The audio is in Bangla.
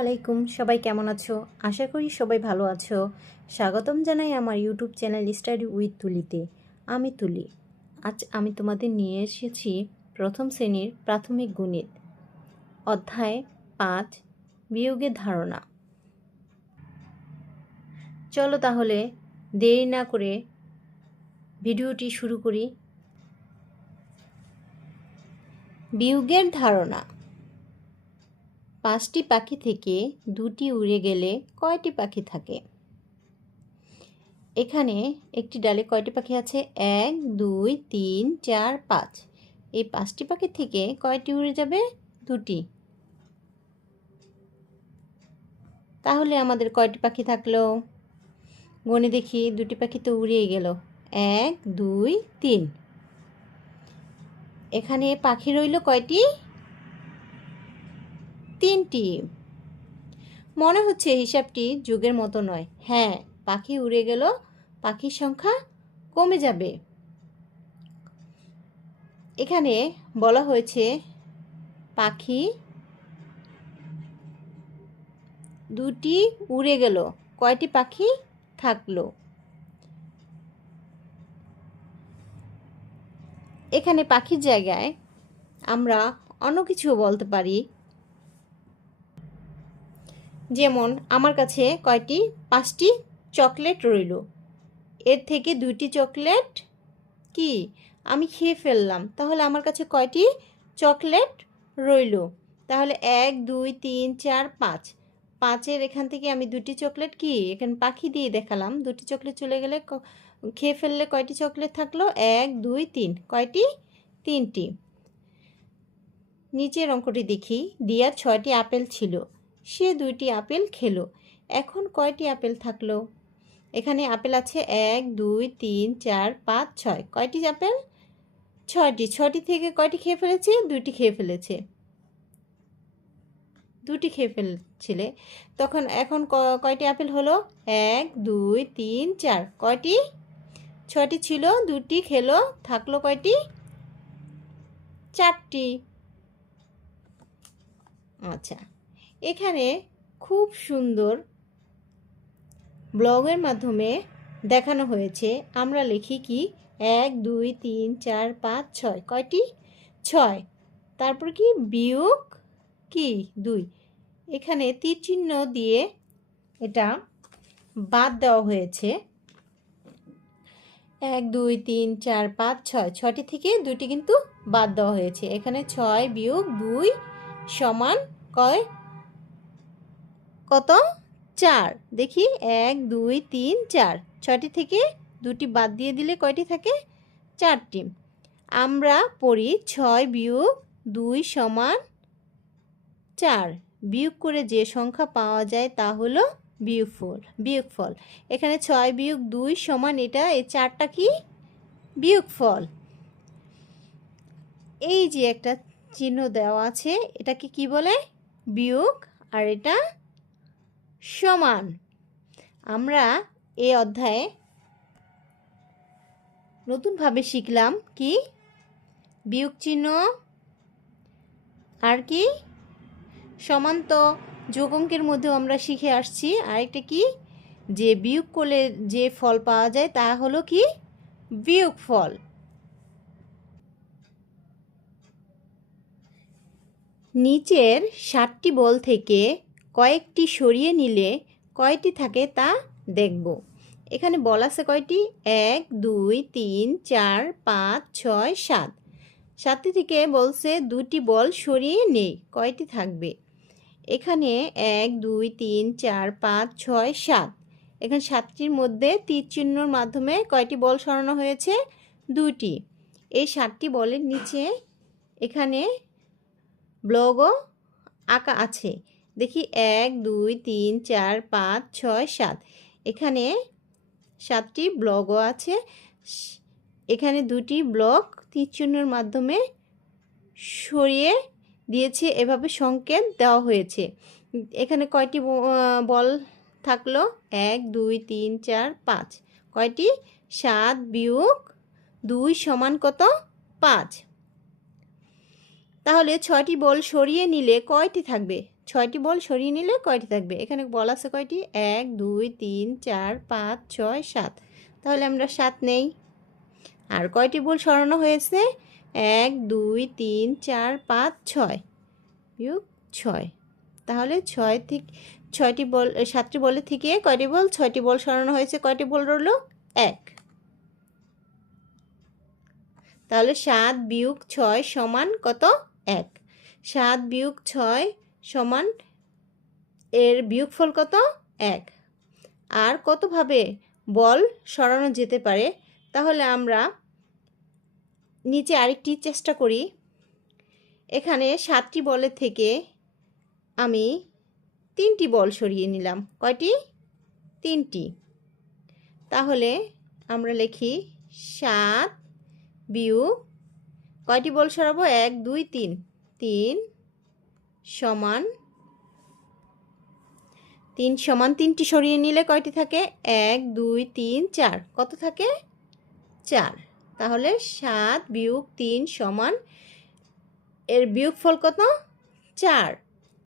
আলাইকুম, সবাই কেমন আছো? আশা করি সবাই ভালো আছো। স্বাগতম জানাই আমার ইউটিউব চ্যানেল স্টাডি উইথ তুলিতে। আমি তুলি। আজ আমি তোমাদের নিয়ে এসেছি প্রথম শ্রেণীর প্রাথমিক গণিত অধ্যায় 5 বিয়োগের ধারণা। চলো তাহলে দেরি না করে ভিডিওটি শুরু করি। বিয়োগের ধারণা। 5টি পাখি থেকে 2টি উড়ে গেলে কয়টি পাখি থাকে? এখানে একটি ডালে কয়টি পাখি আছে? 1 2 3 4 5। এই 5টি পাখি থেকে কয়টি উড়ে যাবে? 2টি। তাহলে আমাদের কয়টি পাখি থাকলো? গণে দেখি, 2টি পাখি তো উড়েই গেল। 1 2 3। এখানে পাখি রইল কয়টি? 3টি। মনে হচ্ছে হিসাবটি যোগের মতো নয়। হ্যাঁ, পাখি উড়ে গেল, পাখির সংখ্যা কমে যাবে। এখানে বলা হয়েছে পাখি 2টি উড়ে গেল, কয়টি পাখি থাকলো? এখানে পাখির জায়গায় আমরা অন্য কিছুও বলতে পারি। যেমন আমার কাছে 5টি চকলেট রইল, এর থেকে 2টি চকলেট কি আমি খেয়ে ফেললাম, তাহলে আমার কাছে কয়টি চকলেট রইল? তাহলে 1 2 3 4 5। 5-এর এখান থেকে আমি 2টি চকলেট কি এখানে পাখি দিয়ে দেখালাম। 2টি চকলেট চলে গেলে খেয়ে ফেললে কয়টি চকলেট থাকলো? 1 2 3। কয়টি? 3টি। নিচের অঙ্কটি দেখি। দিয়ার 6টি আপেল ছিল, সে 2টি আপেল খেলো, এখন কয়টি আপেল থাকলো? এখানে আপেল আছে 1 2 3 4 5 6। কয়টি আপেল? 6টি। 6টি থেকে কয়টি খেয়ে ফেলেছে? 2টি খেয়ে ফেলেছে। 2টি খেয়ে ফেলছিলে, তখন এখন কয়টি আপেল হলো? 1 2 3 4। কয়টি? 6টি ছিল, 2টি খেলো, থাকলো কয়টি? 4টি। আচ্ছা, এখানে খুব সুন্দর ব্লগের মাধ্যমে দেখানো হয়েছে। আমরা লিখি কি? 1 2 3 4 5 6। কয়টি? 6। তারপর কি? বিয়োগ কি? 2। এখানে তীর চিহ্ন দিয়ে এটা বাদ দেওয়া হয়েছে। 1 2 3 4 5 6। 6টি থেকে 2টি কিন্তু বাদ দেওয়া হয়েছে। এখানে 6 বিয়োগ 2 সমান কত? 4। দেখি, 1 2 3 4। 6টি থেকে 2টি বাদ দিয়ে দিলে কয়টি থাকে? 4টি। আমরা পড়ি 6 বিয়োগ 2 সমান 4। বিয়োগ করে যে সংখ্যা পাওয়া যায় তা হলো বিয়োগফল। এখানে 6 বিয়োগ 2 সমান এটা, এই 4টা কি? বিয়োগফল। এই যে একটা চিহ্ন দেওয়া আছে, এটাকে কি বলে? বিয়োগ। আর এটা সমান। আমরা এই অধ্যায়ে নতুনভাবে শিখলাম কি? বিয়োগ চিহ্ন আর কি? সমান তো যোগ অঙ্কের মধ্যেও আমরা শিখে আসছি। আরেকটা কি? যে বিয়োগ করলে যে ফল পাওয়া যায় তা হলো কি? বিয়োগফল। নিচের 7টি বল থেকে কয়েকটি সরিয়ে নিলে কয়টি থাকে তা দেখব। এখানে বল আছে কয়টি? 1 2 3 4 5 6 7। 7টি থেকে বলছে 2টি বল সরিয়ে নেই, কয়টি থাকবে? এখানে 1 2 3 4 5 6 7। এখানে 7টির মধ্যে তীর চিহ্নর মাধ্যমে কয়টি বল সরানো হয়েছে? 2টি। এই 7টি বলের নিচে এখানে ব্লগও আঁকা আছে। দেখি, 1 2 3 4 5 6 7। এখানে 7টি ব্লগও আছে। এখানে 2টি ব্লক তীর চিহ্নের মাধ্যমে সরিয়ে দিয়েছে, এভাবে সংকেত দেওয়া হয়েছে। এখানে কয়টি বল থাকলো? 1 2 3 4 5। কয়টি? 7 বিয়োগ 2 সমান কত? 5। তাহলে 6টি বল সরিয়ে নিলে কয়টি থাকবে? 6টি বল সরিয়ে নিলে কয়টি থাকবে? এখানে বল আছে কয়টি? 1 2 3 4 5 6 7। তাহলে আমরা 7 নেই। আর কয়টি বল সরানো হয়েছে? 1 2 3 4 5 6 বিয়োগ 6। তাহলে 6টি বল 7টি বলের থেকে কয়টি বল? 6টি বল সরানো হয়েছে। কয়টি বল রইল? 1। তাহলে 7 বিয়োগ 6 সমান কত? 1। 7 বিয়োগ 6 সমান এর বিয়োগফল কত? 1। আর কতভাবে বল সরানো যেতে পারে? তাহলে আমরা নিচে আরেকটি চেষ্টা করি। এখানে 7টি বলের থেকে আমি 3টি বল সরিয়ে নিলাম। কয়টি? 3টি। তাহলে আমরা লিখি 7 বিয়োগ কয়টি বল সরাবো? 1 2 3। 3 সমান 3টি সরিয়ে নিলে কয়টি থাকে? 1 2 3 4। কত থাকে? 4। তাহলে 7 বিয়োগ 3 সমান এর বিয়োগফল কত? 4।